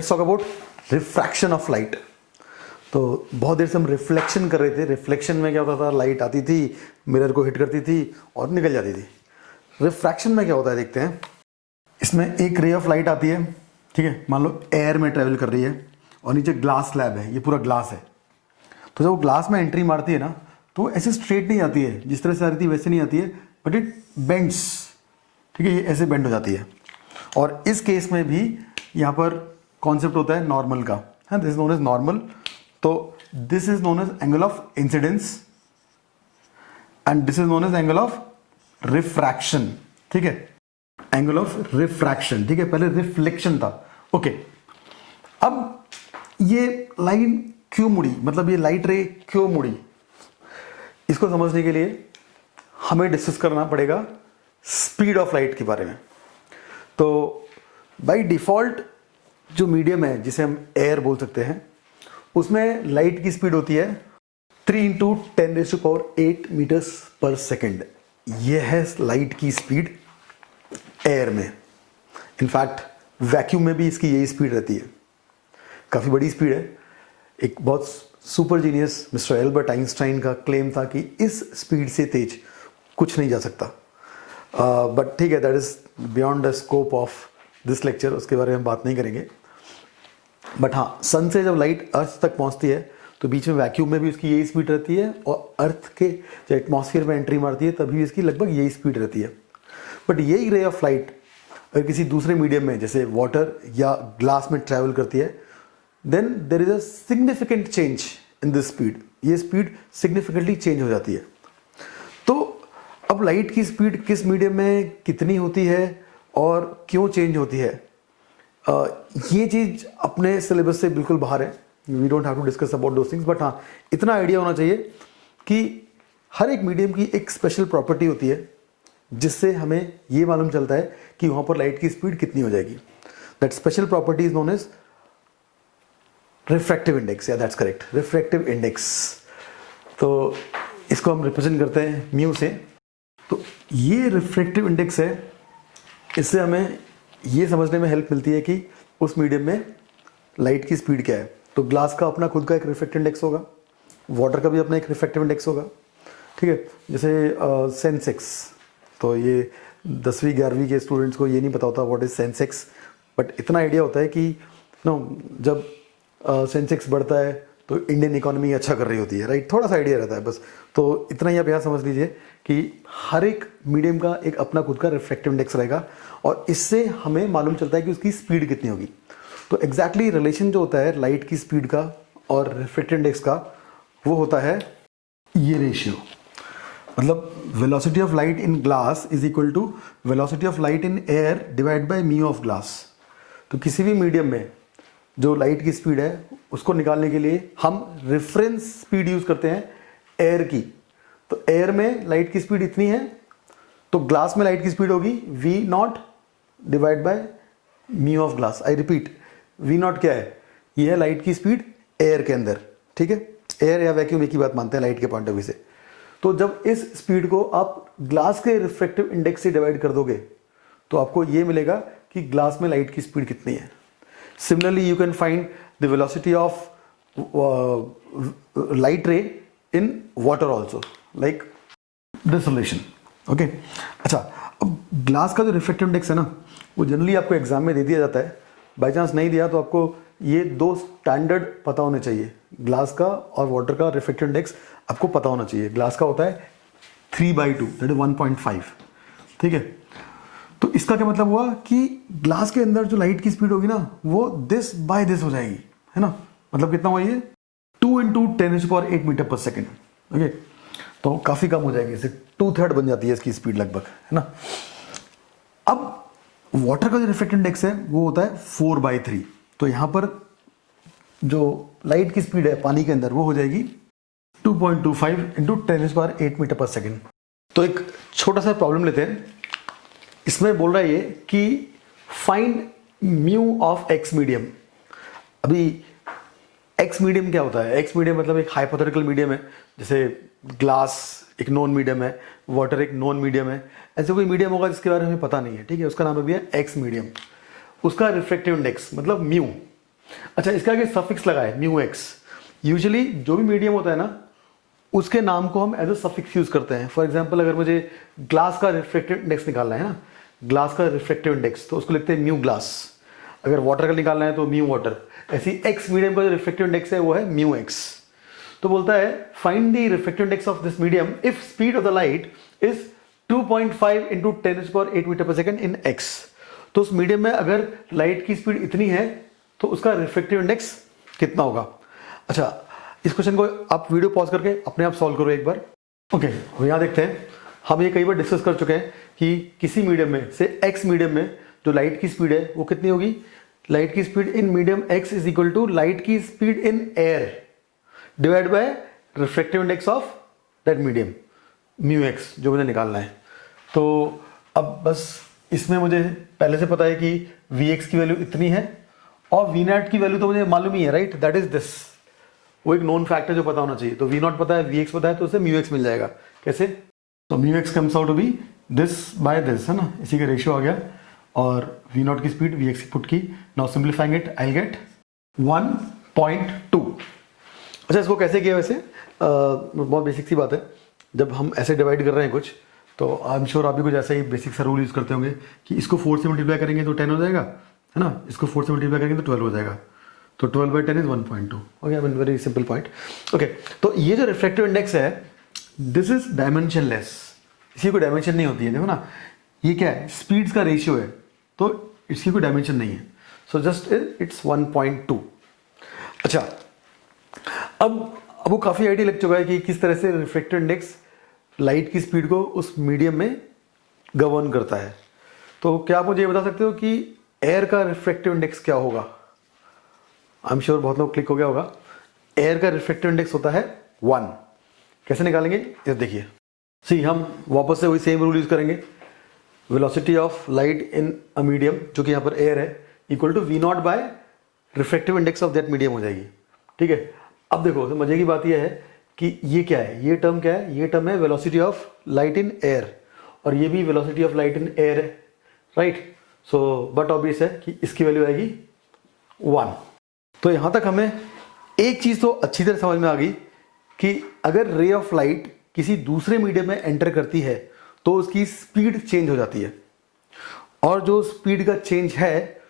Let's talk about refraction of light. तो बहुत देर से हम रिफ्लेक्शन कर रहे थे। रिफ्लेक्शन में क्या होता था, लाइट आती थी, मिरर को हिट करती थी और निकल जाती थी। रिफ्रैक्शन में क्या होता है देखते हैं। इसमें एक रे ऑफ लाइट आती है, ठीक है, मान लो एयर में ट्रेवल कर रही है और नीचे ग्लास स्लैब है, ये पूरा ग्लास है। तो जब वो ग्लास में एंट्री मारती है ना, तो ऐसे स्ट्रेट नहीं आती है, जिस तरह से आ रही थी वैसे नहीं आती है, बट इट बेंड्स, ठीक है, ये ऐसे बेंड हो जाती है। और इस केस में भी यहाँ पर कॉन्सेप्ट होता है नॉर्मल का, है, this is known as normal. तो this is known as angle of incidence and this is known as angle of refraction, ठीक है, एंगल ऑफ रिफ्रैक्शन, ठीक है। पहले रिफ्लेक्शन था, ओके। अब ये लाइन क्यों मुड़ी, मतलब ये लाइट रे क्यों मुड़ी, इसको समझने के लिए हमें डिस्कस करना पड़ेगा स्पीड ऑफ लाइट के बारे में। तो बाय डिफॉल्ट जो मीडियम है, जिसे हम एयर बोल सकते हैं, उसमें लाइट की स्पीड होती है 3 × 10⁸ मीटर्स पर सेकेंड। यह है लाइट की स्पीड एयर में। इनफैक्ट वैक्यूम में भी इसकी यही स्पीड रहती है, काफ़ी बड़ी स्पीड है। एक बहुत super genius mister Albert Einstein का क्लेम था कि इस स्पीड से तेज कुछ नहीं जा सकता। बट ठीक है, that is beyond the scope of this lecture, उसके बारे में हम बात नहीं करेंगे। बट हाँ, सन से जब लाइट अर्थ तक पहुंचती है तो बीच में वैक्यूम में भी उसकी यही स्पीड रहती है, और अर्थ के जब एटमॉस्फेयर में एंट्री मारती है तभी इसकी लगभग यही स्पीड रहती है। बट यही रे ऑफ लाइट अगर किसी दूसरे मीडियम में जैसे वाटर या ग्लास में ट्रैवल करती है, then there is a significant change in this speed. ये स्पीड सिग्निफिकेंटली चेंज हो जाती है। तो अब लाइट की स्पीड किस मीडियम में कितनी होती है और क्यों चेंज होती है, ये चीज़ अपने सिलेबस से बिल्कुल बाहर है। We don't have to discuss about those things. But हाँ, इतना आइडिया होना चाहिए कि हर एक मीडियम की एक स्पेशल प्रॉपर्टी होती है जिससे हमें ये मालूम चलता है कि वहाँ पर लाइट की स्पीड कितनी हो जाएगी। That special property is known as refractive index. या दैट्स करेक्ट, रिफ्रैक्टिव इंडेक्स। तो इसको हम रिप्रेजेंट करते हैं म्यू से। तो ये रिफ्रैक्टिव इंडेक्स है, इससे हमें ये समझने में हेल्प मिलती है कि उस मीडियम में लाइट की स्पीड क्या है। तो ग्लास का अपना खुद का एक रिफ्रैक्टिव इंडेक्स होगा, वाटर का भी अपना एक रिफ्रैक्टिव इंडेक्स होगा, ठीक है। जैसे सेंसेक्स, तो ये 10वीं 11वीं के स्टूडेंट्स को ये नहीं पता होता व्हाट इज सेंसेक्स, बट इतना आइडिया होता है कि नो, जब सेंसेक्स बढ़ता है तो इंडियन इकोनॉमी अच्छा कर रही होती है, राइट। थोड़ा सा आइडिया रहता है बस। तो इतना ही आप यहाँ समझ लीजिए कि हर एक मीडियम का एक अपना खुद का रिफ्रैक्टिव इंडेक्स रहेगा, और इससे हमें मालूम चलता है कि उसकी स्पीड कितनी होगी। तो एग्जैक्टली रिलेशन जो होता है लाइट की स्पीड का और रिफ्रैक्टिव इंडेक्स का, वो होता है ये रेशियो। मतलब velocity of light in glass is equal to velocity of light in air divide by mu of glass. तो किसी भी मीडियम में जो लाइट की स्पीड है उसको निकालने के लिए हम रेफरेंस स्पीड यूज करते हैं एयर की। तो एयर में लाइट की स्पीड इतनी है, तो ग्लास में लाइट की स्पीड होगी v0 divide by mu of glass. I repeat, v0 क्या है, ये है लाइट की स्पीड एयर के अंदर, ठीक है। एयर या वैक्यूम एक ही बात मानते हैं लाइट के पॉइंट ऑफ व्यू से। तो जब इस स्पीड को आप ग्लास के रिफ्रैक्टिव इंडेक्स से डिवाइड कर दोगे तो आपको ये मिलेगा कि ग्लास में लाइट की स्पीड कितनी है। Similarly you can find the velocity of light रे in water also, like this relation, okay. अच्छा, अब ग्लास का जो रिफ्रैक्टिव इंडेक्स है ना, वो जनरली आपको एग्जाम में दे दिया जाता है। बाई चांस नहीं दिया तो आपको ये दो स्टैंडर्ड पता होने चाहिए, ग्लास का और वाटर का रिफ्रैक्टिव इंडेक्स आपको पता होना चाहिए। ग्लास का होता है 3/2, दैट इज 1.5, ठीक है। तो इसका क्या मतलब हुआ कि ग्लास के अंदर जो लाइट की स्पीड होगी ना, वो दिस बाय दिस हो जाएगी, है ना। मतलब कितना हुआ ये 2 × 10⁸ मीटर पर सेकेंड, ओके। तो काफी कम हो जाएगी, इसे 2/3 बन जाती है इसकी स्पीड लगभग, है ना। अब वाटर का जो रिफ्रैक्टिव इंडेक्स है वो होता है 4/3। तो यहां पर जो लाइट की स्पीड है पानी के अंदर वो हो जाएगी 2.25 × 10⁸ मीटर पर सेकेंड। तो एक छोटा सा प्रॉब्लम लेते हैं। इसमें बोल रहा है ये कि find mu of x medium. अभी एक्स मीडियम क्या होता है, एक्स मीडियम मतलब एक हाइपोथेटिकल मीडियम है। जैसे ग्लास एक नॉन मीडियम है, वाटर एक नॉन मीडियम है, ऐसे कोई मीडियम होगा जिसके बारे में हमें पता नहीं है, ठीक है। उसका नाम अभी है एक्स मीडियम। उसका रिफ्रैक्टिव इंडेक्स मतलब म्यू, अच्छा, इसका आगे सफिक्स लगा है म्यू एक्स। यूजुअली जो भी मीडियम होता है ना, उसके नाम को हम एज अ सफिक्स यूज करते हैं। फॉर एग्जांपल अगर मुझे ग्लास का रिफ्रैक्टिव इंडेक्स निकालना है ना, ग्लास का रिफ्रैक्टिव इंडेक्स, तो उसको लिखते हैं म्यू ग्लास। अगर वाटर का निकालना है तो म्यू वाटर। ऐसी एक्स मीडियम का जो रिफ्रैक्टिव इंडेक्स है वो है म्यू एक्स। तो बोलता है find the refractive index of this medium if speed of the light is 2.5 into 10⁸ metre per second in x. तो उस मीडियम में अगर लाइट की स्पीड इतनी है तो उसका रिफ्रैक्टिव इंडेक्स कितना होगा। अच्छा, इस क्वेश्चन को आप वीडियो पॉज करके अपने आप सॉल्व करो एक बार। ओके, अब यहाँ देखते हैं, हम ये कई बार डिस्कस कर चुके हैं कि किसी मीडियम में से एक्स मीडियम में जो लाइट की स्पीड है वो कितनी होगी। लाइट की speed in medium X is equal to light की speed in air divide by refractive index of that medium mu X, जो मुझे निकालना है। तो अब बस इसमें मुझे पहले से पता है कि वी एक्स की वैल्यू इतनी है और वी नॉट की वैल्यू तो मुझे मालूम ही है, राइट, दैट इज दिस। वो एक नोन फैक्ट है जो पता होना चाहिए। तो वी नॉट पता है, वी एक्स पता है, तो उससे म्यू एक्स मिल जाएगा। कैसे? तो mu x comes out to be this by this, है ना, इसी का रेशियो आ गया। और वी नॉट की स्पीड वी एक्स की पुट की। Now simplifying it I get 1.2। अच्छा, इसको कैसे किया वैसे? बहुत बेसिक सी बात है। जब हम ऐसे डिवाइड कर रहे हैं कुछ, तो आई एम श्योर आप भी कुछ ऐसा ही बेसिक सा रूल यूज करते होंगे कि इसको 4 से मल्टीप्लाई करेंगे तो 10 हो जाएगा, है ना, इसको 4 से मल्टीप्लाई करेंगे तो 12 हो जाएगा। तो 12/10 is 1.2। Okay, I mean very simple point. Okay, तो ये जो रिफ्रैक्टिव इंडेक्स है दिस इज डायमेंशनलेस, इसकी कोई डायमेंशन नहीं होती है। देखो ना, ये क्या है, स्पीड्स का रेशियो है, तो इसकी कोई डायमेंशन नहीं है। So just it's 1.2। अच्छा, अब वो काफ़ी आइडिया लग चुका है कि किस तरह से रिफ्रैक्टिव इंडेक्स लाइट की स्पीड को उस मीडियम में गवर्न करता है। तो क्या आप मुझे ये बता सकते हो कि एयर का रिफ्रैक्टिव इंडेक्स क्या होगा? आई एम श्योर बहुत लोग क्लिक हो गया होगा। एयर का रिफ्रैक्टिव इंडेक्स होता है 1। कैसे निकालेंगे ये देखिए। सी, हम वापस से वही सेम रूल यूज करेंगे। Velocity of light in a medium, जो कि यहाँ पर एयर है, equal to v naught by refractive index of that medium हो जाएगी। ठीक है, अब देखो, तो मजे की बात यह है कि ये क्या है, ये टर्म क्या है, ये टर्म है velocity of light in air, और ये भी velocity of light in air है, राइट। सो बट ऑब्वियस है कि इसकी वैल्यू आएगी 1। तो यहां तक हमें एक चीज तो अच्छी तरह समझ में आ गई कि अगर रे ऑफ लाइट किसी दूसरे मीडियम में एंटर करती है तो उसकी स्पीड चेंज हो जाती है, और जो स्पीड का चेंज है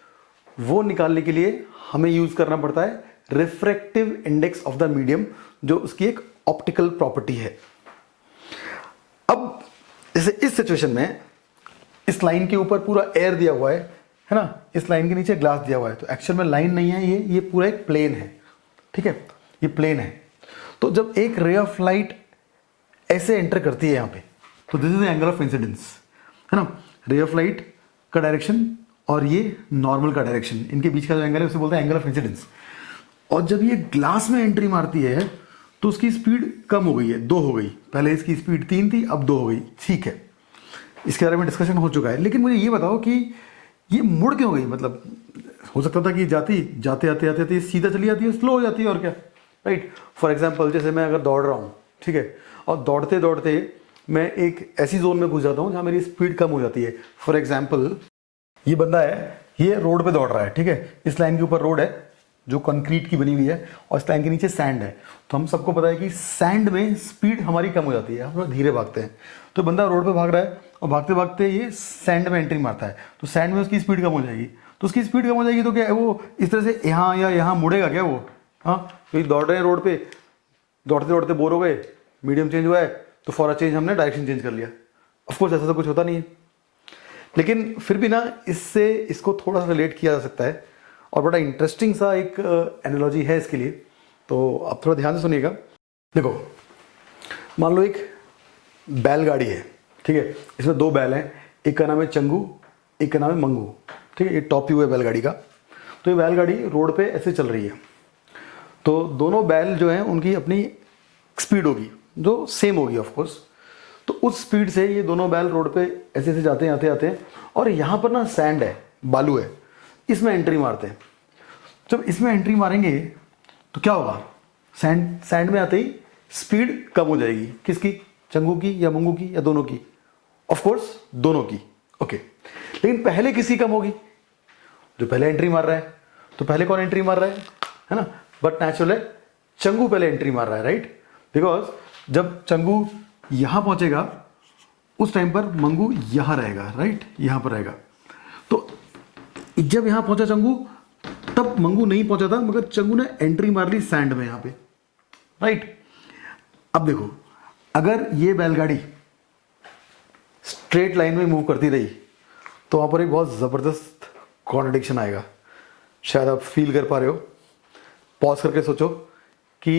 वो निकालने के लिए हमें यूज करना पड़ता है refractive index of the medium, जो उसकी एक ऑप्टिकल प्रॉपर्टी है। अब जैसे इस सिचुएशन में इस लाइन के ऊपर पूरा एयर दिया हुआ है ना, इस लाइन के नीचे ग्लास दिया हुआ है, तो एक्चुअल में लाइन नहीं है, ये पूरा एक प्लेन है। ठीक है, ये प्लेन है। तो जब एक रे ऑफ लाइट ऐसे एंटर करती है यहाँ पे, तो this is the angle of incidence, है ना, रे ऑफ लाइट का डायरेक्शन और ये नॉर्मल का डायरेक्शन, इनके बीच का जो एंगल है उसे बोलते हैं एंगल ऑफ इंसिडेंस। और जब ये ग्लास में एंट्री मारती है तो उसकी स्पीड कम हो गई है, 2 हो गई। पहले इसकी स्पीड 3 थी, अब 2 हो गई। ठीक है, इसके बारे में डिस्कशन हो चुका है। लेकिन मुझे ये बताओ कि ये मुड़ क्यों गई? मतलब हो सकता था कि जाते आते सीधा चली जाती है, स्लो हो जाती है, और क्या, राइट। फॉर एग्जाम्पल, जैसे मैं अगर दौड़ रहा हूँ, ठीक है, और दौड़ते दौड़ते मैं एक ऐसी जोन में घुस जाता हूँ जहाँ मेरी स्पीड कम हो जाती है। फॉर एग्जाम्पल, ये बंदा है, ये रोड पे दौड़ रहा है, ठीक है, इस लाइन के ऊपर रोड है जो कंक्रीट की बनी हुई है, और इस लाइन के नीचे सैंड है। तो हम सबको पता है कि सैंड में स्पीड हमारी कम हो जाती है, हम थोड़ा धीरे भागते हैं। तो बंदा रोड पे भाग रहा है और भागते भागते ये सैंड में एंट्री मारता है, तो सैंड में उसकी स्पीड कम हो जाएगी। तो उसकी स्पीड कम हो जाएगी तो क्या वो इस तरह से यहाँ या यहाँ मुड़ेगा क्या वो? हाँ, तो दौड़ रहे हैं रोड पे, दौड़ते दौड़ते बोर हो गए, मीडियम चेंज हुआ है, तो फॉर अ चेंज हमने डायरेक्शन चेंज कर लिया। ऑफकोर्स ऐसा तो कुछ होता नहीं है, लेकिन फिर भी ना इससे इसको थोड़ा सा रिलेट किया जा सकता है, और बड़ा इंटरेस्टिंग सा एक एनालॉजी है इसके लिए। तो आप थोड़ा ध्यान से सुनिएगा। देखो, मान लो एक बैलगाड़ी है, ठीक है, इसमें 2 बैल हैं, एक का नाम है चंगू, एक का नाम है मंगू, ठीक है, ये टॉप व्यू है बैलगाड़ी का। तो ये बैलगाड़ी रोड पे ऐसे चल रही है, तो दोनों बैल जो हैं उनकी अपनी स्पीड होगी जो सेम होगी ऑफकोर्स। तो उस स्पीड से ये दोनों बैल रोड पे ऐसे ऐसे जाते हैं, और यहाँ पर ना सैंड है, बालू है, इसमें एंट्री मारते हैं। जब इसमें एंट्री मारेंगे तो क्या होगा? सैंड में आते ही स्पीड कम हो जाएगी। किसकी? चंगू की या मंगू की या दोनों की? ऑफ कोर्स दोनों की। ओके, लेकिन पहले किसकी कम होगी? जो पहले एंट्री मार रहा है। तो पहले कौन एंट्री मार रहा है ना? बट नेचुरल है चंगू पहले एंट्री मार रहा है, राइट? बिकॉज जब चंगू यहां पहुंचेगा उस टाइम पर मंगू यहां रहेगा, राइट? यहां पर रहेगा। तो जब यहां पहुंचा चंगू तब मंगू नहीं पहुंचा था, मगर चंगू ने एंट्री मार ली सैंड में यहां पे, राइट? अब देखो, अगर ये बैलगाड़ी स्ट्रेट लाइन में मूव करती रही तो वहां पर एक बहुत जबरदस्त कॉन्ट्रडिक्शन आएगा। शायद आप फील कर पा रहे हो। पॉज करके सोचो कि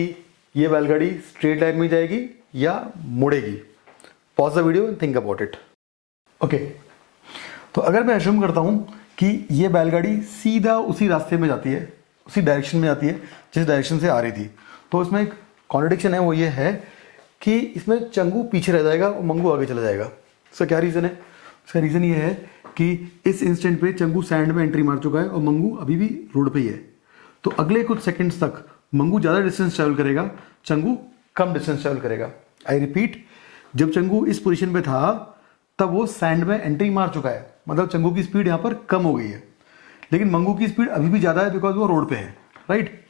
ये बैलगाड़ी स्ट्रेट लाइन में जाएगी या मुड़ेगी। Pause the video and think about it. Okay, तो अगर मैं अज्यूम करता हूं कि ये बैलगाड़ी सीधा उसी रास्ते में जाती है, उसी डायरेक्शन में जाती है जिस डायरेक्शन से आ रही थी, तो इसमें एक कॉन्ट्रडिक्शन है। वो ये है कि इसमें चंगू पीछे रह जाएगा और मंगू आगे चला जाएगा। इसका क्या रीज़न है? इसका रीज़न ये है कि इस इंस्टेंट पे चंगू सैंड में एंट्री मार चुका है और मंगू अभी भी रोड पे ही है। तो अगले कुछ सेकंड्स तक मंगू ज़्यादा डिस्टेंस ट्रैवल करेगा, चंगू कम डिस्टेंस ट्रैवल करेगा। आई रिपीट, जब चंगू इस पोजीशन पे था तब वो सैंड में एंट्री मार चुका है, मतलब चंगू की स्पीड यहाँ पर कम हो गई है, लेकिन मंगू की स्पीड अभी भी ज़्यादा है बिकॉज वो रोड पे है, राइट?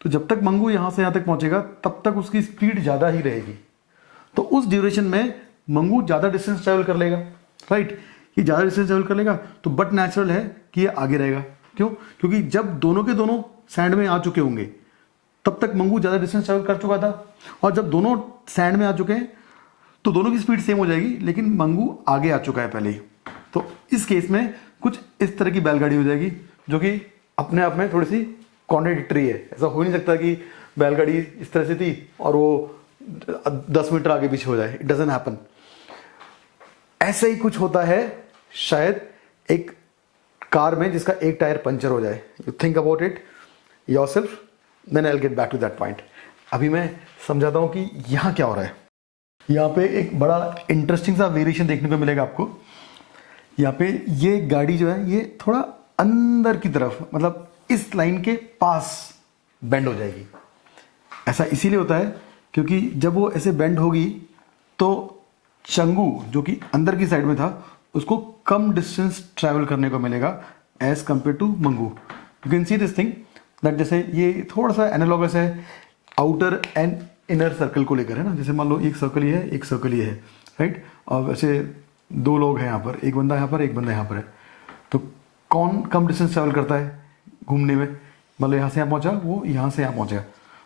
तो जब तक मंगू यहाँ से यहाँ तक पहुँचेगा तब तक उसकी स्पीड ज़्यादा ही रहेगी। तो उस ड्यूरेशन में मंगू ज़्यादा डिस्टेंस ट्रैवल कर लेगा, राइट? ये ज़्यादा डिस्टेंस ट्रैवल कर लेगा तो बट नेचुरल है कि ये आगे रहेगा। क्यों? क्योंकि जब दोनों के दोनों सैंड में आ चुके होंगे तब तक मंगू ज़्यादा डिस्टेंस ट्रैवल कर चुका था, और जब दोनों सैंड में आ चुके हैं तो दोनों की स्पीड सेम हो जाएगी, लेकिन मंगू आगे आ चुका है पहले ही। तो इस केस में कुछ इस तरह की बैलगाड़ी हो जाएगी जो कि अपने आप में थोड़ी सी कॉन्ट्रडिक्टरी है। ऐसा हो नहीं सकता कि बैलगाड़ी इस तरह से थी और वो 10 मीटर आगे पीछे हो जाए। It doesn't happen. ऐसा ही कुछ होता है शायद एक कार में जिसका एक टायर पंचर हो जाए। You think about it yourself, then I will get back to that point. अभी मैं समझाता हूं कि यहां क्या हो रहा है। यहाँ पे एक बड़ा इंटरेस्टिंग सा वेरिएशन देखने को मिलेगा आपको। यहाँ पे ये गाड़ी जो है ये थोड़ा अंदर की तरफ, मतलब इस लाइन के पास बेंड हो जाएगी। ऐसा इसीलिए होता है क्योंकि जब वो ऐसे बेंड होगी तो चंगू जो कि अंदर की साइड में था उसको कम डिस्टेंस ट्रैवल करने को मिलेगा एज कंपेयर टू मंगू। You can see this thing that जैसे ये थोड़ा सा एनालॉगस है आउटर एंड इनर सर्कल को लेकर, है ना? जैसे मान लो एक सर्कल ये है, एक सर्कल ये है, राइट? और वैसे दो लोग हैं यहाँ पर, एक बंदा यहाँ पर, एक बंदा यहाँ पर है। तो कौन कम डिस्टेंस ट्रैवल करता है घूमने में? मतलब यहाँ से यहाँ पहुँचा, वो यहाँ से यहाँ पहुँचा,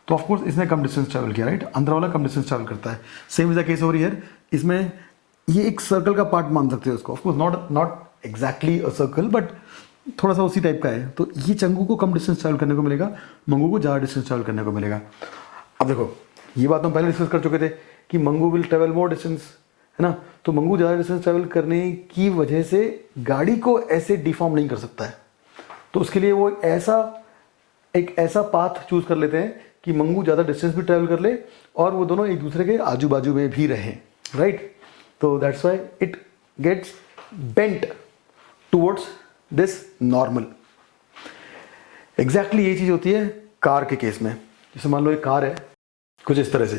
तो ऑफकोर्स इसने कम डिस्टेंस ट्रैवल किया, राइट? अंदर वाला कम डिस्टेंस ट्रैवल करता है। Same is the case over here. इसमें ये एक सर्कल का पार्ट मान सकते हो उसको, of course not exactly a circle but थोड़ा सा उसी टाइप का है। तो ये चंगू को कम डिस्टेंस ट्रैवल करने को मिलेगा, मंगू को ज़्यादा डिस्टेंस ट्रैवल करने को मिलेगा। अब देखो, ये बात हम पहले डिस्कस कर चुके थे कि Mangu will travel more distance, है ना? तो मंगू ज़्यादा डिस्टेंस ट्रैवल करने की वजह से गाड़ी को ऐसे डिफॉर्म नहीं कर सकता है। तो उसके लिए वो एक ऐसा पाथ चूज कर लेते हैं कि मंगू ज़्यादा डिस्टेंस भी ट्रैवल कर ले और वो दोनों एक दूसरे के आजू बाजू में भी रहें, राइट? तो that's why it gets bent towards this normal. Exactly ये चीज़ होती है कार के केस में। जैसे मान लो एक कार है कुछ इस तरह से,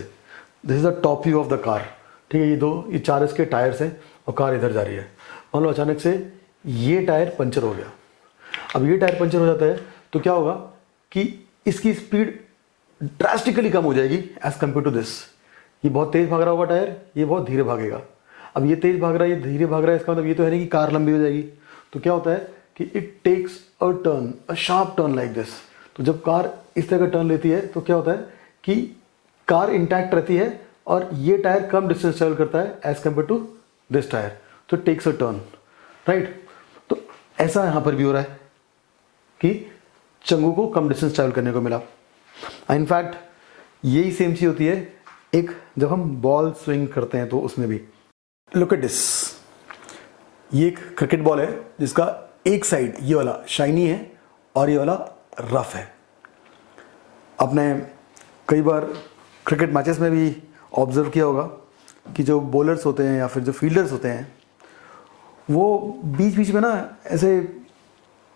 this is the top view of the car, ठीक है? ये 4 इसके टायर्स हैं और कार इधर जा रही है। मान लो अचानक से ये टायर पंचर हो गया। अब ये टायर पंचर हो जाता है तो क्या होगा कि इसकी स्पीड ड्रास्टिकली कम हो जाएगी एज कम्पेयर टू दिस। ये बहुत तेज भाग रहा होगा टायर, ये बहुत धीरे भागेगा। अब ये तेज भाग रहा है, ये धीरे भाग रहा है, इसका मतलब ये तो है नहीं कि कार लंबी हो जाएगी। तो क्या होता है कि it takes a turn, a sharp turn like this. तो जब कार इस तरह का टर्न लेती है तो क्या होता है कि कार इंटैक्ट रहती है और ये टायर कम डिस्टेंस ट्रैवल करता है as compare to this tyre, तो टेक्स अ टर्न, राइट? तो ऐसा यहां पर भी हो रहा है कि चंगू को कम डिस्टेंस ट्रैवल करने को मिला। इनफैक्ट यही सेम चीज होती है एक जब हम बॉल स्विंग करते हैं तो उसमें भी। लुक एट दिस, ये एक क्रिकेट बॉल है जिसका एक साइड ये वाला शाइनी है और ये वाला रफ है। आपने कई बार क्रिकेट मैचेस में भी ऑब्जर्व किया होगा कि जो बॉलर्स होते हैं या फिर जो फील्डर्स होते हैं वो बीच बीच में ना ऐसे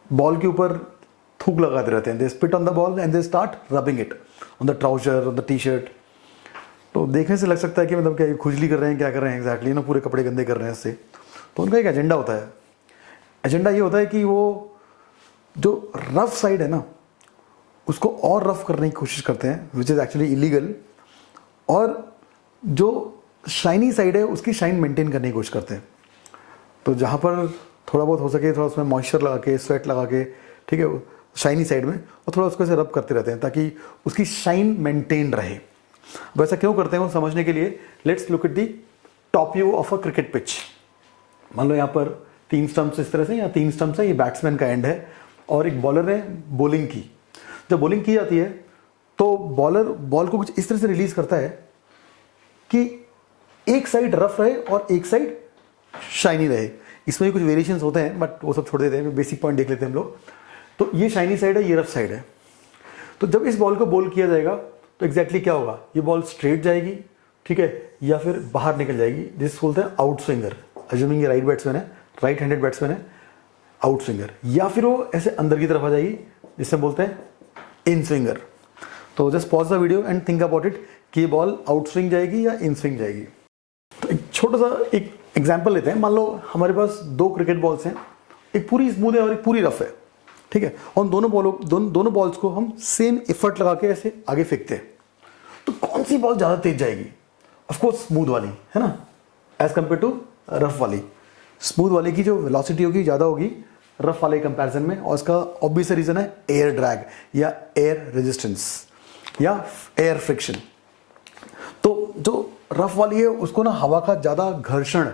बॉल के ऊपर थूक लगाते रहते हैं। They spit on the ball and they start rubbing it on the trouser, on the T shirt. तो देखने से लग सकता है कि मतलब क्या खुजली कर रहे हैं, क्या कर रहे हैं एग्जैक्टली ना, पूरे कपड़े गंदे कर रहे हैं इससे। तो उनका एक एजेंडा होता है। एजेंडा ये होता है कि वो जो रफ साइड है ना उसको और रफ करने की कोशिश करते हैं, विच इज़ एक्चुअली इलीगल, और जो शाइनी साइड है उसकी शाइन मेंटेन करने की कोशिश करते हैं। तो जहाँ पर थोड़ा बहुत हो सके थोड़ा उसमें मॉइस्चर लगा के, स्वेट लगा के, ठीक है, शाइनी साइड में, और थोड़ा उसको ऐसे रब करते रहते हैं ताकि उसकी शाइन मेंटेन रहे। वैसा क्यों करते हैं वो समझने के लिए let's look at the top view of a cricket pitch. मान लो यहाँ पर 3 स्टंप्स इस तरह से, या 3 स्टंप्स है, ये बैट्समैन का एंड है, और एक बॉलर ने बॉलिंग की। जब बॉलिंग की जाती है तो बॉलर बॉल को कुछ इस तरह से रिलीज करता है कि एक साइड रफ रहे और एक साइड शाइनी रहे। इसमें भी कुछ वेरिएशंस होते हैं बट वो सब छोड़ देते हैं, बेसिक पॉइंट देख लेते हैं हम लोग। तो ये शाइनी साइड है, ये रफ साइड है। तो जब इस बॉल को बॉल किया जाएगा तो एग्जैक्टली क्या होगा, ये बॉल स्ट्रेट जाएगी, ठीक है, या फिर बाहर निकल जाएगी, जिस बोलते हैं आउट स्विंगर। अज्यूमिंग ये राइट बैट्समैन है, राइट हैंडेड बैट्समैन है, आउट स्विंगर, या फिर वो ऐसे अंदर की तरफ आ जाएगी, जिससे बोलते हैं इन स्विंगर। तो just pause the video and think about it कि ये बॉल आउट स्विंग जाएगी या इन स्विंग जाएगी। तो एक छोटा सा एक एग्जाम्पल लेते हैं। मान लो हमारे पास 2 क्रिकेट बॉल्स हैं, एक पूरी स्मूथ है और एक पूरी रफ है, ठीक है, और दोनों बॉल्स को हम सेम एफर्ट लगा के ऐसे आगे फेंकते हैं। तो कौन सी बॉल ज़्यादा तेज जाएगी? ऑफ कोर्स स्मूथ वाली, है ना, एज कंपेयर टू रफ वाली। स्मूथ वाले की जो वेलोसिटी होगी ज़्यादा होगी रफ वाले कंपैरिजन में, और इसका ऑब्वियस रीजन है एयर ड्रैग या एयर रेजिस्टेंस या एयर फ्रिक्शन। तो जो रफ वाली है उसको ना हवा का ज़्यादा घर्षण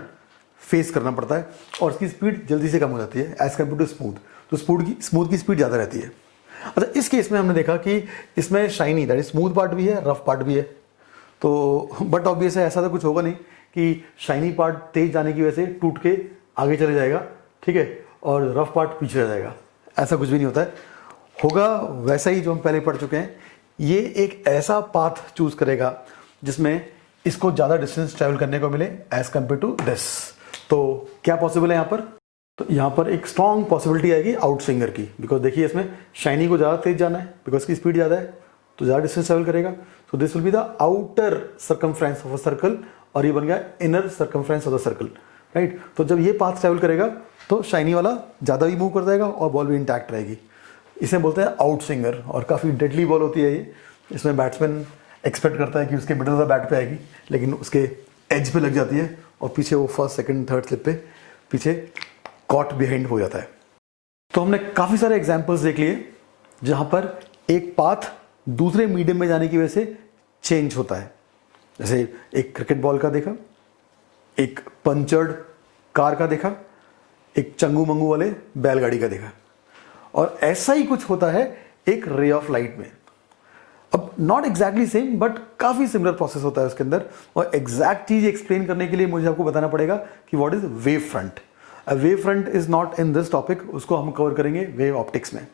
फेस करना पड़ता है और इसकी स्पीड जल्दी से कम हो जाती है एज कम्पेयर टू स्मूथ। तो स्मूथ की स्पीड ज़्यादा रहती है। अच्छा, इस केस में हमने देखा कि इसमें shiny that is smooth part भी है, रफ पार्ट भी है। तो बट ऑब्वियस है ऐसा तो कुछ होगा नहीं कि शाइनी पार्ट तेज जाने की वजह से टूट के आगे चले जाएगा, ठीक है, और रफ पार्ट पीछे रह जाएगा। ऐसा कुछ भी नहीं होता है। होगा वैसा ही जो हम पहले पढ़ चुके हैं, ये एक ऐसा पाथ चूज करेगा जिसमें इसको ज़्यादा डिस्टेंस ट्रैवल करने को मिले एज कम्पेयर टू दिस। तो क्या पॉसिबल है यहाँ पर? तो यहाँ पर एक स्ट्रॉन्ग पॉसिबिलिटी आएगी आउट स्विंगर की, बिकॉज देखिए इसमें शाइनी को ज़्यादा तेज जाना है, बिकॉज इसकी स्पीड ज़्यादा है तो ज़्यादा डिस्टेंस ट्रैवल करेगा। So this will be the outer circumference of a circle, और ये बन गया inner circumference of the circle, right. तो जब ये पाथ ट्रैवल करेगा तो शाइनी वाला ज़्यादा भी मूव कर जाएगा और बॉल भी इंटैक्ट रहेगी। इसे बोलते हैं आउट स्विंगर, और काफ़ी डेडली बॉल होती है ये। इसमें बैट्समैन एक्सपेक्ट करता है कि उसके मिडल ऑफ द बैट पे आएगी, लेकिन उसके एज पे लग जाती है और पीछे वो फर्स्ट सेकंड थर्ड स्लिप पे पीछे कॉट बिहाइंड हो जाता है। तो हमने काफ़ी सारे एग्जांपल्स देख लिए जहां पर एक पाथ दूसरे मीडियम में जाने की वजह से चेंज होता है। जैसे एक क्रिकेट बॉल का देखा, एक पंचर्ड कार का देखा, एक चंगू मंगू वाले बैलगाड़ी का देखा, और ऐसा ही कुछ होता है एक रे ऑफ लाइट में। अब नॉट एग्जैक्टली सेम बट काफ़ी सिमिलर प्रोसेस होता है उसके अंदर, और एग्जैक्ट चीज़ एक्सप्लेन करने के लिए मुझे आपको बताना पड़ेगा कि what is wave front. Wave front is not in this topic, उसको हम कवर करेंगे वेव ऑप्टिक्स में।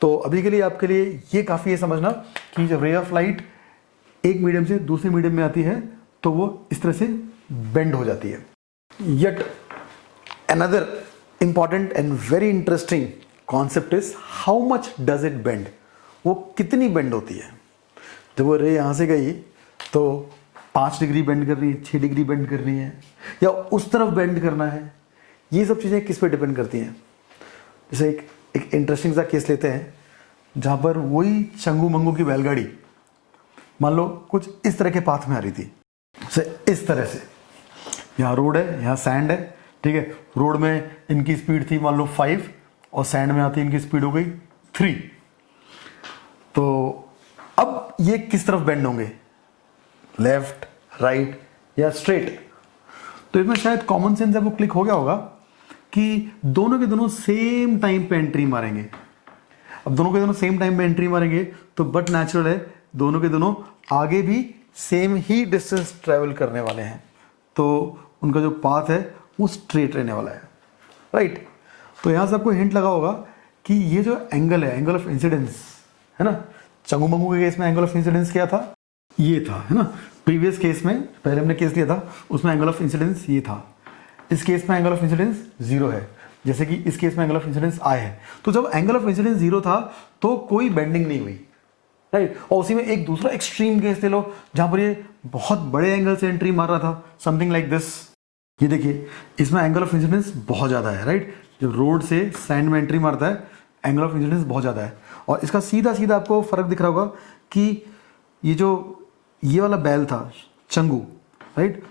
तो अभी के लिए आपके लिए ये काफ़ी है समझना कि जब रे ऑफ लाइट एक मीडियम से दूसरे मीडियम में आती है तो वो इस तरह से बेंड हो जाती है। Yet another important and very interesting concept is how much does it bend, वो कितनी बेंड होती है। जब वो रे यहाँ से गई तो 5 डिग्री बेंड कर रही है, 6 डिग्री बेंड कर रही है, या उस तरफ बेंड करना है, ये सब चीज़ें किस पे डिपेंड करती हैं। जैसे एक इंटरेस्टिंग सा केस लेते हैं जहाँ पर वही चंगू मंगू की बैलगाड़ी मान लो कुछ इस तरह के पाथ में आ रही थी, इस तरह से। यहाँ रोड है, यहाँ सैंड है, ठीक है, रोड में इनकी स्पीड थी मान लो 5 और सैंड में आती इनकी स्पीड हो गई 3। तो अब ये किस तरफ बेंड होंगे, लेफ्ट, राइट या स्ट्रेट। तो इसमें शायद कॉमन सेंस आपको क्लिक हो गया होगा कि दोनों के दोनों सेम टाइम पे एंट्री मारेंगे। अब दोनों के दोनों सेम टाइम पे एंट्री मारेंगे तो बट नेचुरल है दोनों के दोनों आगे भी सेम ही डिस्टेंस ट्रेवल करने वाले हैं, तो उनका जो पाथ है वो स्ट्रेट रहने वाला है, राइट। तो यहाँ से आपको हिंट लगा होगा कि ये जो एंगल है, एंगल ऑफ इंसिडेंस है ना, चंगू मंगू के केस में एंगल ऑफ इंसिडेंस क्या था, ये था, है ना। प्रीवियस केस में पहले हमने केस लिया था उसमें एंगल ऑफ इंसिडेंस ये था। इस केस में एंगल ऑफ इंसिडेंस 0 है, जैसे कि इस केस में एंगल ऑफ इंसिडेंस I है। तो जब एंगल ऑफ इंसिडेंस 0 था तो कोई बेंडिंग नहीं हुई, राइट। और उसी में एक दूसरा एक्सट्रीम केस ले लो जहां पर ये बहुत बड़े एंगल से एंट्री मार रहा था, समथिंग लाइक दिस। ये देखिए इसमें एंगल ऑफ इंसिडेंस बहुत ज़्यादा है, राइट। जब रोड से सैंड में एंट्री मारता है एंगल ऑफ इंसिडेंस बहुत ज़्यादा है, और इसका सीधा सीधा आपको फर्क दिख रहा होगा कि ये वाला बैल था चंगू, राइट,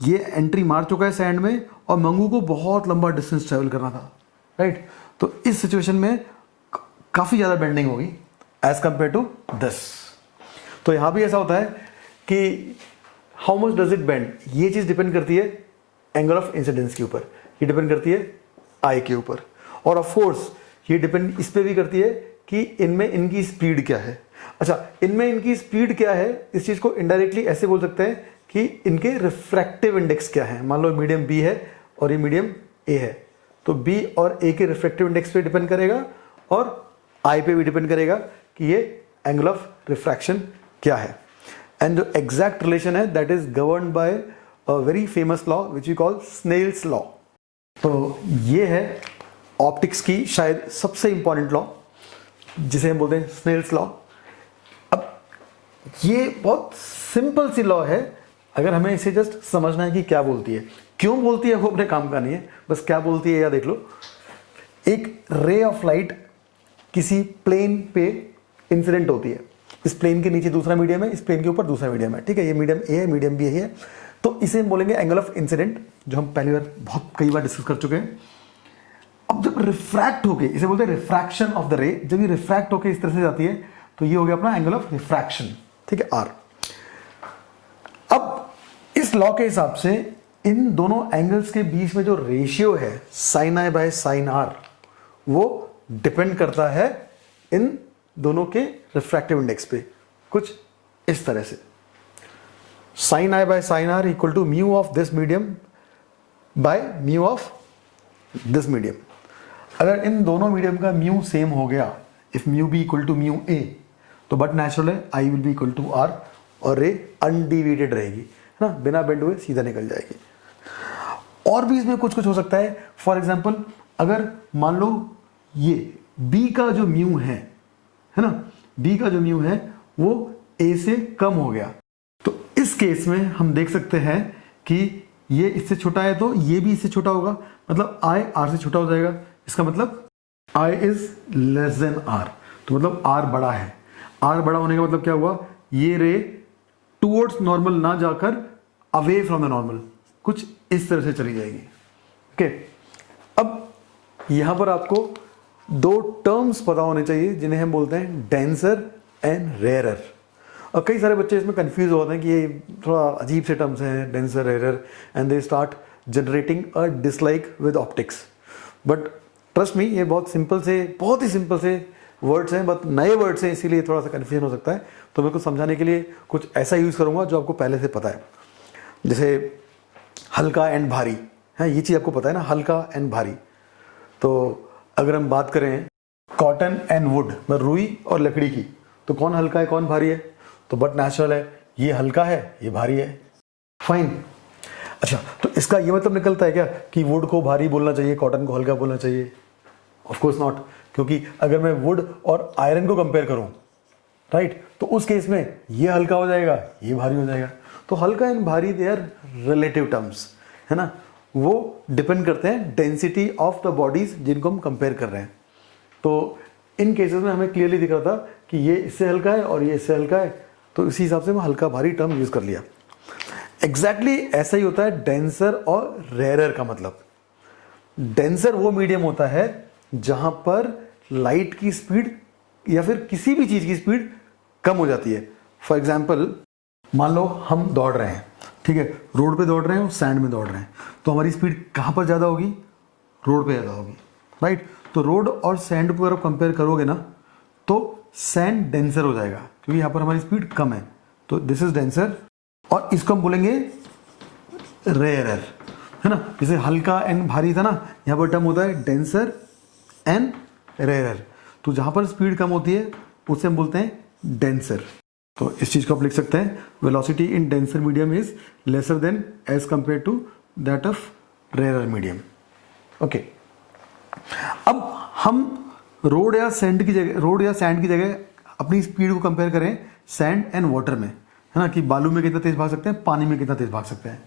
ये एंट्री मार चुका है सैंड में और मंगू को बहुत लंबा डिस्टेंस ट्रेवल करना था, राइट। तो इस सिचुएशन में काफ़ी ज़्यादा बेंडिंग होगी एज कंपेयर टू दिस। तो यहाँ भी ऐसा होता है कि how much does it bend, ये चीज़ डिपेंड करती है एंगल ऑफ इंसिडेंस के ऊपर, ये डिपेंड करती है आई के ऊपर, और ऑफ कोर्स ये डिपेंड इस पे भी करती है कि इनमें इनकी स्पीड क्या है। अच्छा, इनमें इनकी स्पीड क्या है, इस चीज़ को इनडायरेक्टली ऐसे बोल सकते हैं कि इनके रिफ्रैक्टिव इंडेक्स क्या है। मान लो मीडियम बी है और ये मीडियम ए है, तो बी और ए के रिफ्रैक्टिव इंडेक्स पे डिपेंड करेगा और आई पे भी डिपेंड करेगा कि ये एंगल ऑफ रिफ्रैक्शन क्या है। एंड जो एग्जैक्ट रिलेशन है that is govern by a very famous law which we call Snell's law. तो ये है ऑप्टिक्स की शायद सबसे इंपॉर्टेंट लॉ, जिसे हम बोलते हैं स्नेल्स लॉ। अब ये बहुत सिंपल सी लॉ है, अगर हमें इसे जस्ट समझना है कि क्या बोलती है, क्यों बोलती है वो अपने काम का नहीं है, बस क्या बोलती है या देख लो। एक रे ऑफ लाइट किसी प्लेन पे इंसिडेंट होती है, इस प्लेन के नीचे दूसरा मीडियम है, इस प्लेन के ऊपर दूसरा मीडियम है, ठीक है, ये मीडियम ए है, मीडियम बी है, तो इसे हम बोलेंगे एंगल ऑफ इंसिडेंट, जो हम पहली बार बहुत कई बार डिस्कस कर चुके हैं। अब जब रिफ्रैक्ट होके, इसे बोलते हैं रिफ्रैक्शन ऑफ द रे, जब ये रिफ्रैक्ट होके इस तरह से जाती है तो ये हो गया अपना एंगल ऑफ रिफ्रैक्शन, ठीक है, आर। अब इस लॉ के हिसाब से इन दोनों एंगल्स के बीच में जो रेशियो है sine I by sine r, वो डिपेंड करता है इन दोनों के रिफ्रैक्टिव इंडेक्स पे, कुछ इस तरह से। Sine I by sine R equal to mu of this medium by mu of this medium. अगर इन दोनों मीडियम का म्यू सेम हो गया, if mu B equal to mu A, तो बट नेचुरल है I will be equal to R और ray अनडिविडेड रहेगी, है ना, बिना बेंड हुए सीधा निकल जाएगी। और भी इसमें कुछ कुछ हो सकता है। फॉर एग्जाम्पल, अगर मान लो ये बी का जो म्यू है ना, बी का जो म्यू है वो ए से कम हो गया, तो इस केस में हम देख सकते हैं कि ये इससे छोटा है तो ये भी इससे छोटा होगा, मतलब आई आर से छोटा हो जाएगा। इसका मतलब I is less than are, तो मतलब आर बड़ा है। आर बड़ा होने का मतलब क्या हुआ, ये रे टूवर्ड्स नॉर्मल ना जाकर अवे फ्रॉम द नॉर्मल कुछ इस तरह से चली जाएगी। ओके, अब यहां पर आपको दो टर्म्स पता होने चाहिए जिन्हें हम बोलते हैं डेंसर एंड रेयरर। और कई सारे बच्चे इसमें कंफ्यूज होते हैं कि ये थोड़ा अजीब से टर्म्स हैं, denser, rarer, and they start generating a dislike with optics. But trust me, ये बहुत ही सिंपल से वर्ड्स हैं, बट नए वर्ड्स हैं, इसीलिए थोड़ा सा कन्फ्यूजन हो सकता है। तो मैं कुछ समझाने के लिए कुछ ऐसा यूज़ करूँगा जो आपको पहले से पता है। जैसे हल्का एंड भारी है, ये चीज़ आपको पता है ना, हल्का एंड भारी। तो अगर हम बात करें कॉटन एंड वुड, रुई और लकड़ी की, तो कौन हल्का है कौन भारी है, तो बट नेचुरल है, ये हल्का है ये भारी है, फाइन। अच्छा, तो इसका ये मतलब निकलता है क्या कि वुड को भारी बोलना चाहिए, कॉटन को हल्का बोलना चाहिए? ऑफ कोर्स नॉट, क्योंकि अगर मैं वुड और आयरन को कंपेयर करूं, राइट, तो उस केस में ये हल्का हो जाएगा ये भारी हो जाएगा। तो हल्का एंड भारी दे आर रिलेटिव टर्म्स, है ना, वो डिपेंड करते हैं डेंसिटी ऑफ द बॉडीज जिनको हम कंपेयर कर रहे हैं। तो इन केसेस में हमें क्लियरली दिख रहा था कि ये इससे हल्का है और ये इससे हल्का है, तो इसी हिसाब से मैं हल्का भारी टर्म यूज कर लिया। एग्जैक्टली ऐसा ही होता है डेंसर और रेयरर का मतलब। डेंसर वो मीडियम होता है जहां पर लाइट की स्पीड या फिर किसी भी चीज की स्पीड कम हो जाती है। फॉर एग्जाम्पल, मान लो हम दौड़ रहे हैं, ठीक है, रोड पे दौड़ रहे हैं और सैंड में दौड़ रहे हैं, तो हमारी स्पीड कहां पर ज्यादा होगी, रोड पे ज्यादा होगी, राइट। तो रोड और सैंड को अगर आप कंपेयर करोगे ना, तो सैंड डेंसर हो जाएगा क्योंकि यहाँ पर हमारी स्पीड कम है, तो दिस इज डेंसर। और इसको हम बोलेंगे रेयरर, है ना। जैसे हल्का एंड भारी था ना, यहाँ पर टर्म होता है डेंसर एंड रेयरर। तो जहाँ पर स्पीड कम होती है उसे हम बोलते हैं डेंसर। तो इस चीज़ को आप लिख सकते हैं, velocity in denser medium is lesser than as compare to that of rarer medium. Okay, अब हम रोड या सैंड की जगह अपनी स्पीड को कंपेयर करें सैंड एंड वाटर में, है ना, कि बालू में कितना तेज भाग सकते हैं, पानी में कितना तेज भाग सकते हैं।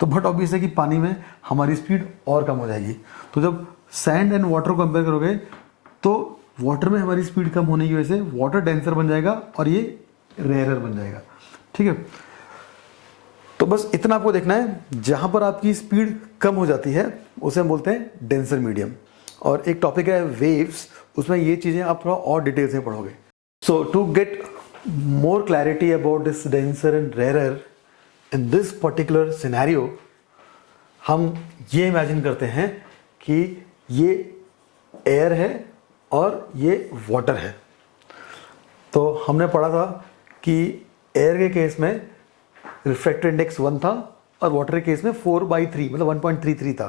तो बट ऑब्वियस है कि पानी में हमारी स्पीड और कम हो जाएगी। तो जब सैंड एंड वाटर को कंपेयर करोगे तो वाटर में हमारी स्पीड कम होने की वजह से वाटर डेंसर बन जाएगा और ये रेयरर बन जाएगा, ठीक है। तो बस इतना आपको देखना है, जहां पर आपकी स्पीड कम हो जाती है उसे हम बोलते हैं डेंसर मीडियम। और एक टॉपिक है वेव्स, उसमें ये चीजें आप थोड़ा और डिटेल से पढ़ोगे। So to get more clarity about this denser and rarer in this particular scenario, हम ये इमेजिन करते हैं कि ये एयर है और ये वाटर है। तो हमने पढ़ा था कि एयर के केस में रिफ्रैक्टिव इंडेक्स 1 था और वाटर के केस में 4/3 मतलब 1.33 था।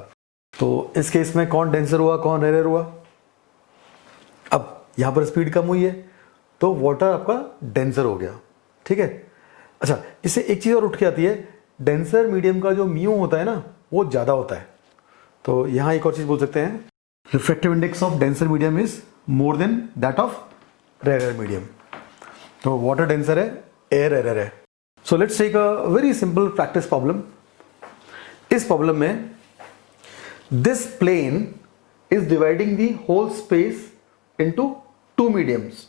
तो इस केस में कौन डेंसर हुआ कौन रेयर हुआ? अब यहाँ पर स्पीड कम हुई है तो वाटर आपका डेंसर हो गया, ठीक है। अच्छा, इससे एक चीज़ और उठ के आती है, डेंसर मीडियम का जो म्यू होता है ना वो ज़्यादा होता है। तो यहाँ एक और चीज़ बोल सकते हैं, refractive index of denser medium is more than that of rare medium. तो वाटर डेंसर है, एयर रेयर है। So let's take a very simple practice problem. इस प्रॉब्लम में this plane is dividing the whole space into 2 mediums.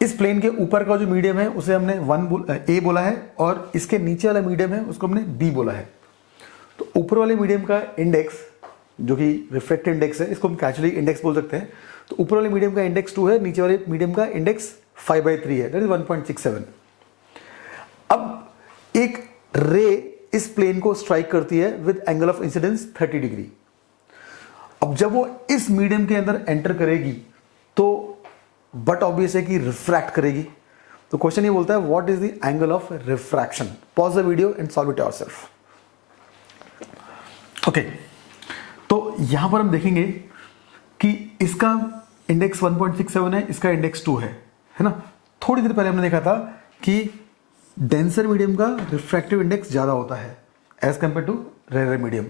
इस plane के ऊपर का जो मीडियम है उसे हमने ए बोला है और इसके नीचे वाला मीडियम है उसको हमने बी बोला है। तो ऊपर वाले मीडियम का इंडेक्स जो कि रिफ्रैक्टिव इंडेक्स है, इसको हम कैजुअली इंडेक्स बोल सकते हैं। तो ऊपर वाले मीडियम का इंडेक्स 2 है, नीचे वाले मीडियम का इंडेक्स 5/3 है, दैट इज 1.67। अब एक रे इस प्लेन को स्ट्राइक करती है with angle of incidence 30 degree. अब जब वो इस मीडियम के अंदर एंटर करेगी तो बट ऑब्वियस है कि रिफ्रैक्ट करेगी। तो क्वेश्चन ये बोलता है what is the angle of refraction. Pause the video and solve it yourself. Okay, तो यहां पर हम देखेंगे कि इसका इंडेक्स 1.67 है, इसका इंडेक्स 2 है ना। थोड़ी देर पहले हमने देखा था कि डेंसर मीडियम का रिफ्रैक्टिव इंडेक्स ज्यादा होता है as compare to rare medium.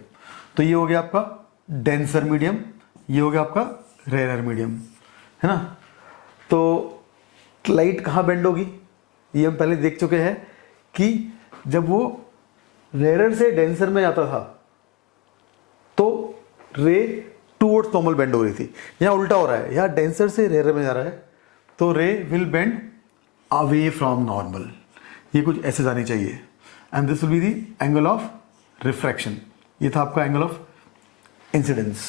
तो ये हो गया आपका डेंसर मीडियम, ये हो गया आपका रेयर मीडियम, है ना। तो लाइट कहाँ बेंड होगी ये हम पहले देख चुके हैं कि जब वो रेयर से डेंसर में आता था तो रे टूवर्ड्स नॉर्मल बेंड हो रही थी। यहाँ उल्टा हो रहा है, यहाँ डेंसर से रेयर में जा रहा है तो रे will bend away from normal. ये कुछ ऐसे जानी चाहिए and this will be the angle of refraction. ये था आपका एंगल ऑफ इंसिडेंस।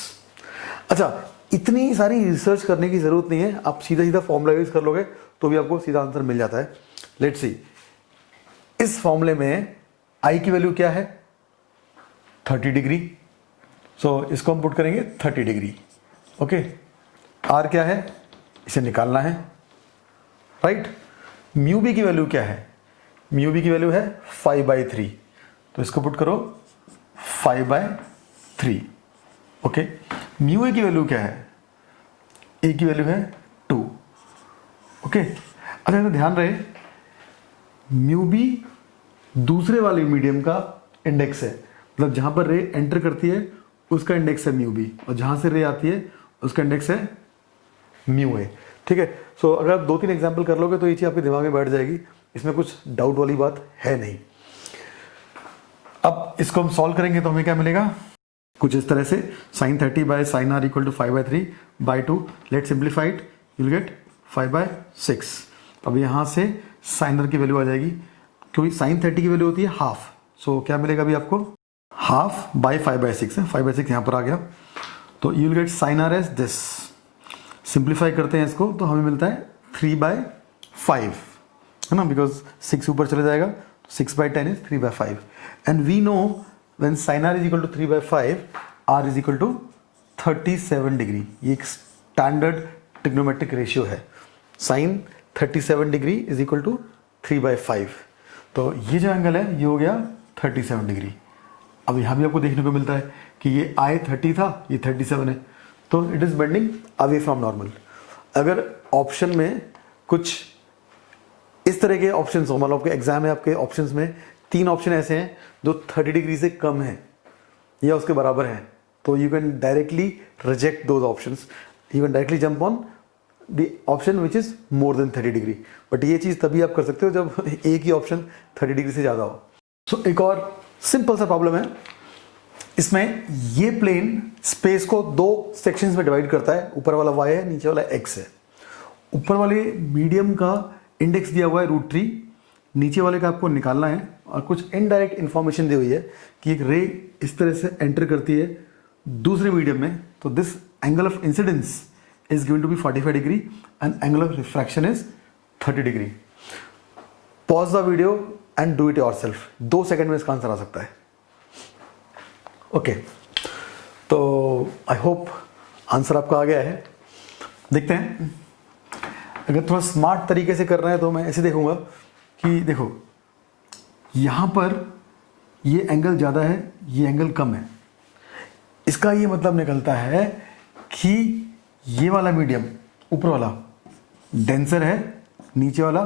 अच्छा, इतनी सारी रिसर्च करने की जरूरत नहीं है, आप सीधा सीधा फॉर्मूला यूज कर लोगे तो भी आपको सीधा आंसर मिल जाता है। लेट्स सी, इस फॉर्मूले में आई की वैल्यू क्या है 30 डिग्री। सो इसको हम पुट करेंगे 30 डिग्री। ओके, आर क्या है इसे निकालना है, राइट। म्यू बी की वैल्यू क्या है, म्यू बी की वैल्यू है 5/3, तो इसको पुट करो 5/3। ओके, म्यू ए की वैल्यू क्या है, ए की वैल्यू है 2। ओके, अगर ध्यान रहे म्यू बी दूसरे वाले मीडियम का इंडेक्स है, मतलब जहां पर रे एंटर करती है उसका इंडेक्स है म्यू बी और जहां से रे आती है उसका इंडेक्स है म्यू ए, ठीक है। सो अगर आप 2-3 एग्जाम्पल कर लोगे तो ये चीज आपके दिमाग में बैठ जाएगी, इसमें कुछ डाउट वाली बात है नहीं। अब इसको हम सॉल्व करेंगे तो हमें क्या मिलेगा, कुछ इस तरह से sin 30 by sin r equal to 5/3/2। Let simplify it, you will get 5/6। अब यहाँ से sin r की वैल्यू आ जाएगी, क्योंकि sin 30 की वैल्यू होती है हाफ। सो क्या मिलेगा अभी आपको, हाफ बाय 5/6 है, 5/6 यहाँ पर आ गया। तो you will get sin r as this. Simplify करते हैं इसको तो हमें मिलता है 3/5, है ना, बिकॉज 6 ऊपर चले जाएगा, 6/10 is 3/5 and we know when sin r is equal to 3/5, r is equal to 37 degree. ये एक स्टैंडर्ड ट्रिग्नोमेट्रिक रेशियो है, sin 37 degree is equal to 3/5। तो ये जो एंगल है ये हो गया 37 डिग्री। अब यहाँ भी आपको देखने को मिलता है कि ये I 30 था, ये 37 है, तो it is bending away from normal. अगर ऑप्शन में कुछ इस तरह के ऑप्शन हो, मतलब आपके एग्जाम में आपके ऑप्शंस में 3 ऑप्शन ऐसे हैं जो 30 डिग्री से कम है या उसके बराबर है, तो you can directly reject those options, you can directly jump on the option which is more then 30 degree. But ये चीज तभी आप कर सकते हो जब एक ही ऑप्शन 30 डिग्री से ज्यादा हो। सो एक और सिंपल सा प्रॉब्लम है, इसमें ये प्लेन स्पेस को दो सेक्शंस में डिवाइड करता है, ऊपर वाला y है, नीचे वाला x है। ऊपर वाले मीडियम का इंडेक्स दिया हुआ है √3, नीचे वाले का आपको निकालना है, और कुछ इनडायरेक्ट इंफॉर्मेशन दी हुई है कि एक रे इस तरह से एंटर करती है दूसरे मीडियम में, तो this angle of incidence is given to be 45 degree and angle of refraction is 30 degree. Pause the video and do it yourself, 2 second में इसका आंसर आ सकता है। ओके, तो आई होप आंसर आपका आ गया है। देखते हैं, अगर थोड़ा स्मार्ट तरीके से कर रहे हैं तो मैं ऐसे देखूंगा कि देखो यहाँ पर ये एंगल ज़्यादा है, ये एंगल कम है। इसका ये मतलब निकलता है कि ये वाला मीडियम ऊपर वाला डेंसर है, नीचे वाला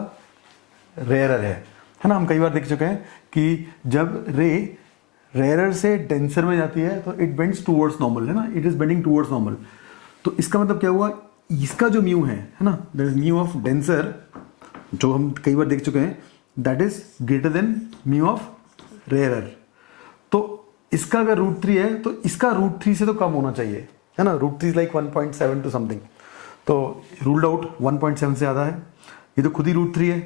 रेयरर है ना। हम कई बार देख चुके हैं कि जब रे रेयरर से डेंसर में जाती है तो इट बेंड्स टूवर्ड्स नॉर्मल, है ना, it is bending towards normal. तो इसका मतलब क्या हुआ, इसका जो म्यू है ना, that is mu of denser, जो हम कई बार देख चुके हैं, that is greater than mu of rarer. तो इसका अगर √3 है तो इसका √3 से तो कम होना चाहिए, है ना। √3 इज लाइक 1.7 टू समथिंग, तो रूल्ड आउट 1.7 से ज़्यादा है। ये तो खुद ही √3 है,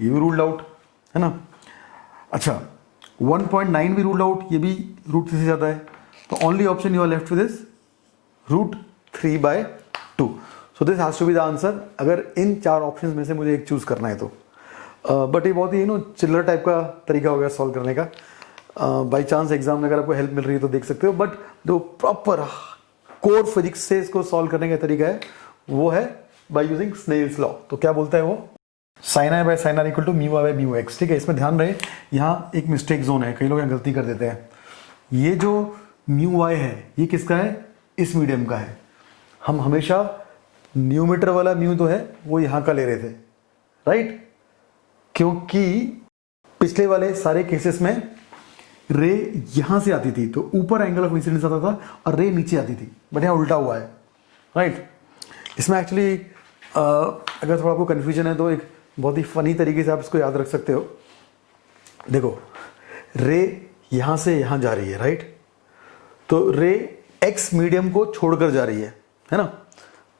ये भी रूल्ड आउट, है ना। अच्छा, 1.9 भी रूल्ड आउट, ये भी √3 से ज़्यादा है। तो only option you are left with is √3/2। So this has to be the answer, अगर इन 4 ऑप्शन में से मुझे एक चूज करना है तो। बट ये बहुत ही चिल्लर टाइप का तरीका हो गया सॉल्व करने का। बाई चांस एग्जाम में अगर आपको हेल्प मिल रही है तो देख सकते हो, बट जो प्रॉपर कोर फिजिक्स से इसको सॉल्व करने का तरीका है वो है बाय यूजिंग स्नेल्स लॉ। तो क्या बोलता है वो, sin i by sin r equal to mu i by mu x. ठीक है, इसमें ध्यान रहे यहाँ एक मिस्टेक जोन है, कई लोग यहाँ गलती कर देते हैं। ये जो म्यू वाई है ये किसका है, इस मीडियम का है। हम हमेशा न्यूमीटर वाला म्यू तो है वो यहाँ का ले रहे थे, राइट, क्योंकि पिछले वाले सारे केसेस में रे यहाँ से आती थी तो ऊपर एंगल ऑफ इंसिडेंस आता था और रे नीचे आती थी, बट यहाँ उल्टा हुआ है, राइट। इसमें एक्चुअली अगर थोड़ा आपको कन्फ्यूजन है तो एक बहुत ही फनी तरीके से आप इसको याद रख सकते हो। देखो, रे यहाँ से यहाँ जा रही है, राइट, तो रे एक्स मीडियम को छोड़कर जा रही है ना।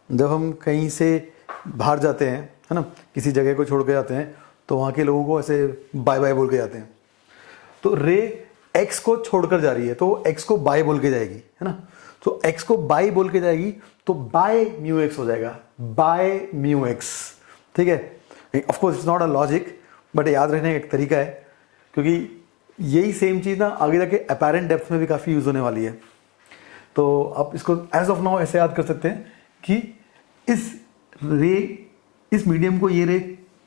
जब हम कहीं से बाहर जाते हैं, है ना, किसी जगह को छोड़ के जाते हैं तो वहाँ के लोगों को ऐसे बाय बाय बोल के जाते हैं। तो रे एक्स को छोड़कर जा रही है तो एक्स को बाय बोल के जाएगी, है ना। तो एक्स को बाय बोल के जाएगी तो बाय म्यू एक्स हो जाएगा, बाय म्यू एक्स। ठीक है, of course it's not a logic, but याद रखने का एक तरीका है, क्योंकि यही सेम चीज़ ना आगे जाके अपैरेंट डेप्थ में भी काफ़ी यूज़ होने वाली है। तो आप इसको एज ऑफ नाउ ऐसे याद कर सकते हैं कि इस मीडियम को ये रे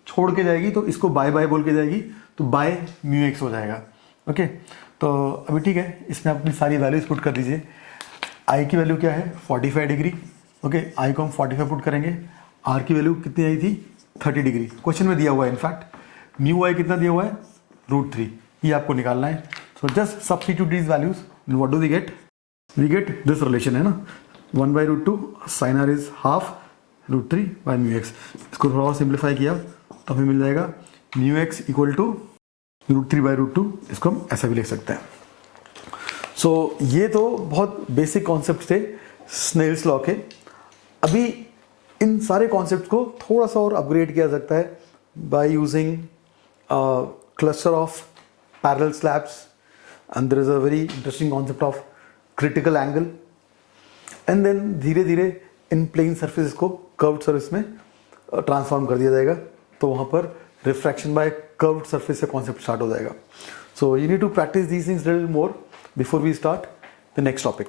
छोड़ के जाएगी तो इसको बाय बाय बोल के जाएगी तो बाय म्यू एक्स हो जाएगा। ओके, तो अभी ठीक है, इसमें आप अपनी सारी वैल्यूज पुट कर दीजिए। आई की वैल्यू क्या है, 45 डिग्री। ओके, आई को हम 45 पुट करेंगे। आर की वैल्यू कितनी आई थी, 30 डिग्री, क्वेश्चन में दिया हुआ है। इनफैक्ट म्यू आई कितना दिया हुआ है, √3, ये आपको निकालना है। So just substitute these values, what do we get, we get this relation, है ना, 1/√2 sin r इज हाफ √3 बाय म्यू एक्स। इसको थोड़ा और सिंप्लीफाई किया तो हमें मिल जाएगा म्यू एक्स इक्वल टू √3/√2। इसको हम ऐसा भी लिख सकते हैं। सो ये तो बहुत बेसिक कॉन्सेप्ट थे स्नेल्स लॉ के। अभी इन सारे कॉन्सेप्ट को थोड़ा सा और अपग्रेड किया जा सकता है by using cluster of parallel slabs, and there is a very interesting concept of critical angle, and then धीरे धीरे इन प्लेन सर्फेस को कर्व्ड सर्फेस में ट्रांसफॉर्म कर दिया जाएगा। तो वहाँ पर रिफ्रैक्शन बाय कर्व्ड सर्फेस से कॉन्सेप्ट स्टार्ट हो जाएगा। So you need to practice these things little more before we start the next topic.